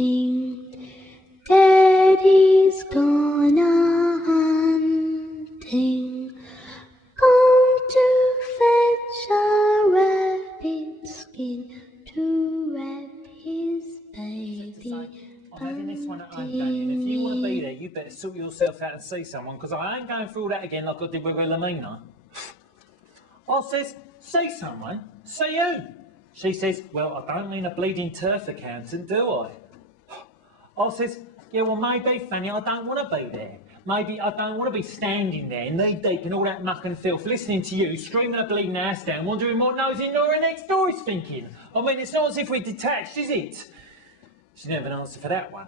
hunting. Daddy's gone a-hunting. Gone to fetch a rabbit skin to wrap his baby. I'm having this one at home, Danny, and if you want to be there, you better sort yourself out and see someone, because I ain't going through all that again like I did with Wilhelmina. I says, see someone? See who? She says, well, I don't mean a bleeding turf accountant, do I? I says, yeah, well, maybe, Fanny, I don't want to be there. Maybe I don't want to be standing there, knee-deep in all that muck and filth, listening to you, screaming a bleeding house down, wondering what nosy Nora next door is thinking. I mean, it's not as if we're detached, is it? She never an answer for that one.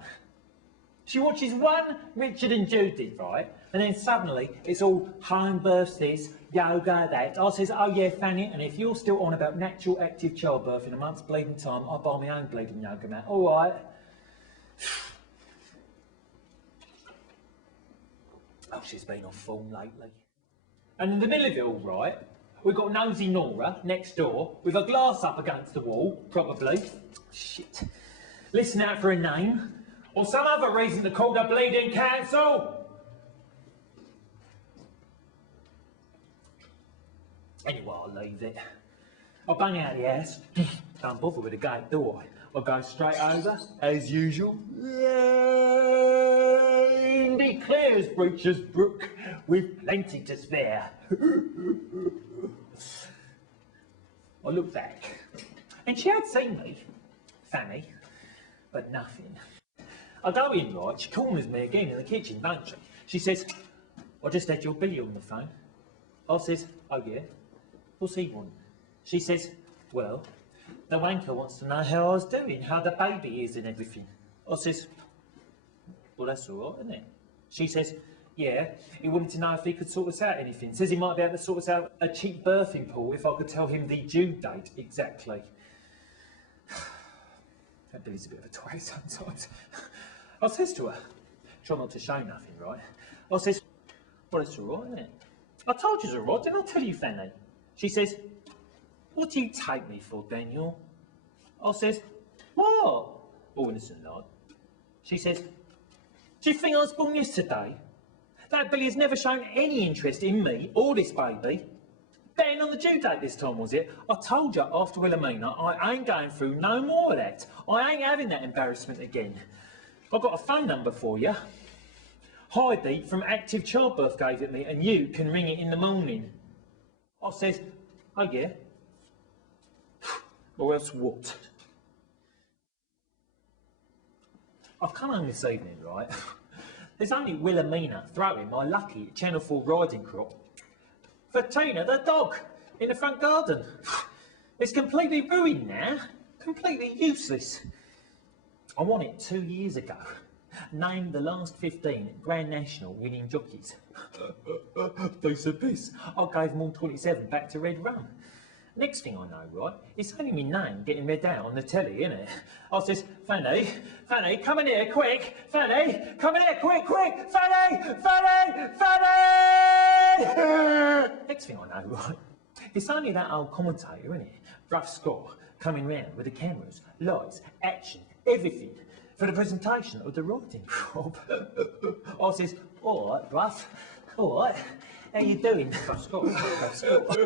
She watches one Richard and Judy, right? And then suddenly it's all home births this, yoga that. I says, oh yeah, Fanny, and if you're still on about natural active childbirth in a month's bleeding time, I'll buy my own bleeding yoga mat. All right. Oh, she's been off form lately. And in the middle of it all, right, we've got nosy Nora next door with a glass up against the wall, probably. Shit. Listen out for a name, or some other reason to call the bleeding council. Anyway, I'll leave it. I'll bang out the house. Don't bother with the gate, do I? I'll go straight over, as usual. And be clear as Breacher's Brook, with plenty to spare. I looked back, and she had seen me, Fanny, but nothing. I go in, right, she corners me again in the kitchen, don't she? She says, I just had your Billy on the phone. I says, oh yeah? What's he want? She says, well, the wanker wants to know how I was doing, how the baby is and everything. I says, well, that's all right, isn't it? She says, yeah, he wanted to know if he could sort us out anything. Says he might be able to sort us out a cheap birthing pool if I could tell him the due date exactly. That Billy's a bit of a twat sometimes. I says to her, try not to show nothing, right? I says, well, it's all right, isn't it? I told you it's all right, didn't I tell you, Fanny? She says, what do you take me for, Daniel? I says, what? All innocent like. She says, do you think I was born yesterday? That Billy has never shown any interest in me or this baby. Betting on the due date this time, was it? I told you after Wilhelmina, I ain't going through no more of that. I ain't having that embarrassment again. I've got a phone number for you. Heidi from Active Childbirth gave it me, and you can ring it in the morning. I says, oh yeah? Or else what? I've come home this evening, right? There's only Wilhelmina throwing my lucky Channel 4 riding crop for Tina the dog in the front garden. It's completely ruined now, completely useless. I won it 2 years ago, named the last 15 Grand National winning jockeys. Piece of piss. I gave them all 27 back to Red Run. Next thing I know, right, it's only my name getting read out on the telly, isn't it? I says, Fanny, Fanny, come in here, quick! Fanny, come in here, quick, quick! Fanny, Fanny, Fanny! Next thing I know, right, it's only that old commentator, isn't it? Rough Scott, coming round with the cameras, lights, action, everything, for the presentation of the riding crop. I says, all right, Rough, all right, how you doing? Rough Scott, Rough Scott.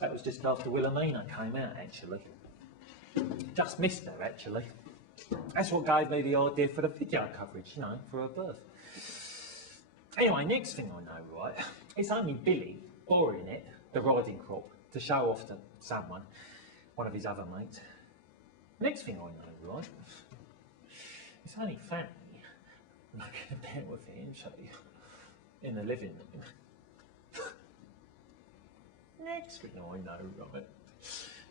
That was just after Wilhelmina came out, actually. Just missed her, actually. That's what gave me the idea for the video coverage, you know, for her birth. Anyway, next thing I know, right, it's only Billy borrowing it, the riding crop, to show off to someone, one of his other mates. Next thing I know, right, it's only Fanny mucking about with it, isn't she, in the living room. Next thing I know, right,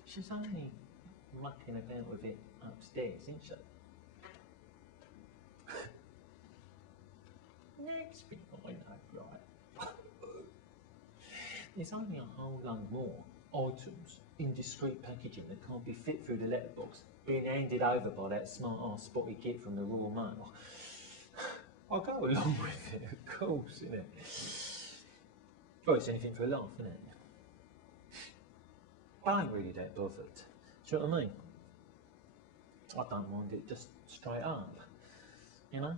she's only mucking about with it upstairs, isn't she? Next thing I know, right, there's only a whole load more items in discreet packaging that can't be fit through the letterbox being handed over by that smart-ass spotty git from the Royal Mail. I'll go along with it, of course, innit? Oh, it's anything for a laugh, isn't it? I ain't really that bothered. Do you know what I mean? I don't mind it just straight up, you know?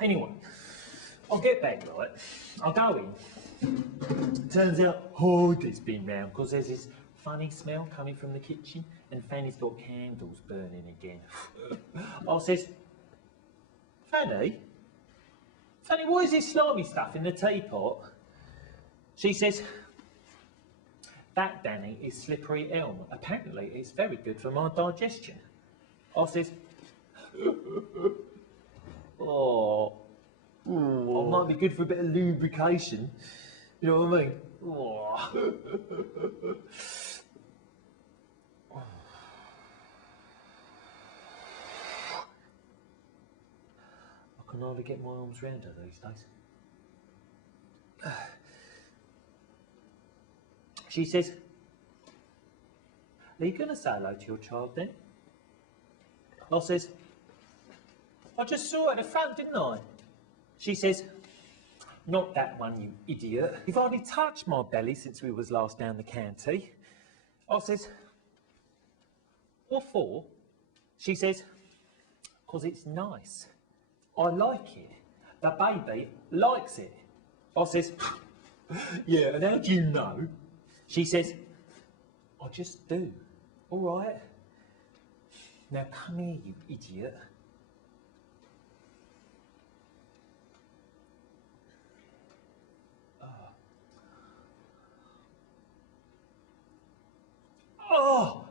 Anyway, I'll get back, right? I'll go in. Turns out Hardy's been round because there's this funny smell coming from the kitchen and Fanny's got candles burning again. I says, Fanny, what is this slimy stuff in the teapot? She says, that, Danny, is slippery elm. Apparently, it's very good for my digestion. I says, oh, might be good for a bit of lubrication. You know what I mean? Oh. I can hardly get my arms round her these days. She says, are you going to say hello to your child then? I says, I just saw it at the front, didn't I? She says, not that one, you idiot. You've hardly touched my belly since we was last down the canteen. I says, what for? She says, because it's nice. I like it. The baby likes it. I says, yeah, and how do you know? She says, I just do. All right. Now come here, you idiot. Oh!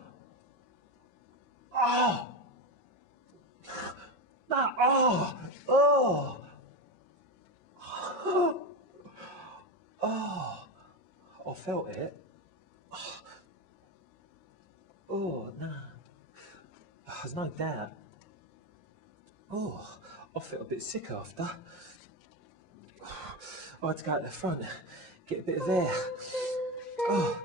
Oh! No! Oh! Oh! Oh! I felt it. Oh, no. There's no doubt. Oh, I felt a bit sick after. I had to go to the front, get a bit of air. Oh.